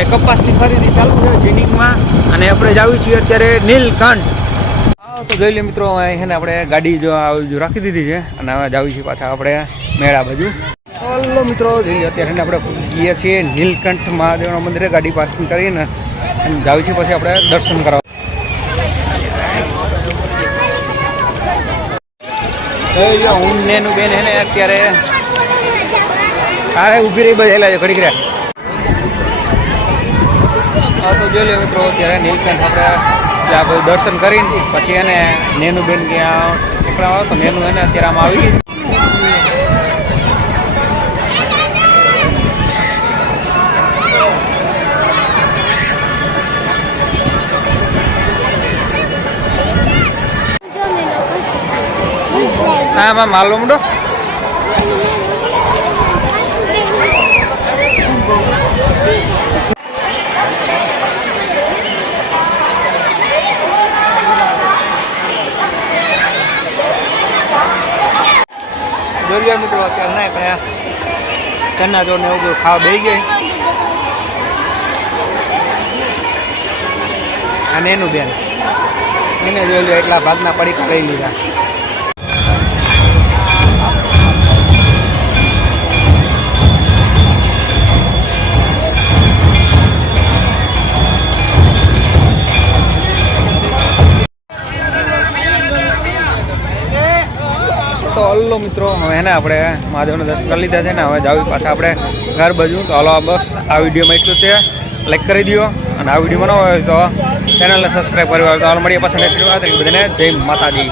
ભાઈ કપાસની ખરીદી ચાલુ છે, જીનિંગમાં. અને આપણે જાવી છીએ અત્યારે નીલકંઠ. હા, તો જોઈ લે મિત્રો છે ને આપણે ગાડી જો રાખી દીધી છે અને હવે જાવી છીએ પાછા આપણે મેળા બાજુ. હલો મિત્રો જોઈએ અત્યારે આપણે ગયા છીએ નીલકંઠ મહાદેવના મંદિરે ગાડી પાર્કિંગ કરીને અને જાવી છીએ પછી આપણે દર્શન કરવા. જોઈ હું ને એનું બેન એને અત્યારે. તારે ઊભી રહી, બધા છે, ઘડીક રહ્યા. તો જોઈ લે મિત્રો ત્યારે નીલકંઠ આપણે ત્યાં બધું દર્શન કરીને પછી એને નેનુબેન બેન ત્યાં આવે તો નેનું એને અત્યારે આમાં આવી ગઈ. હા, આમાં જોઈ મિત્રો, અત્યારે ના કયા ચના જોડને એવું બધું ખાવા બે ગઈ. અને એનું બેન. એને જોઈ લો એટલા ભાગના પડીકા લઈ લીધા. તો હલ્લો મિત્રો, હવે આપણે મહાદેવના દર્શન કરી લીધા છે ને, હવે જાવી પાછા આપણે ઘર બાજુ. તો હલો બસ, આ વિડીયોમાં એટલું તે લાઈક કરી દો અને આ વિડીયોમાં ન હોય તો ચેનલને સબસ્ક્રાઈબ કરી હોય તો હાલ મળીએ પાછા નેક્સ્ટ બધાને જય માતાજી.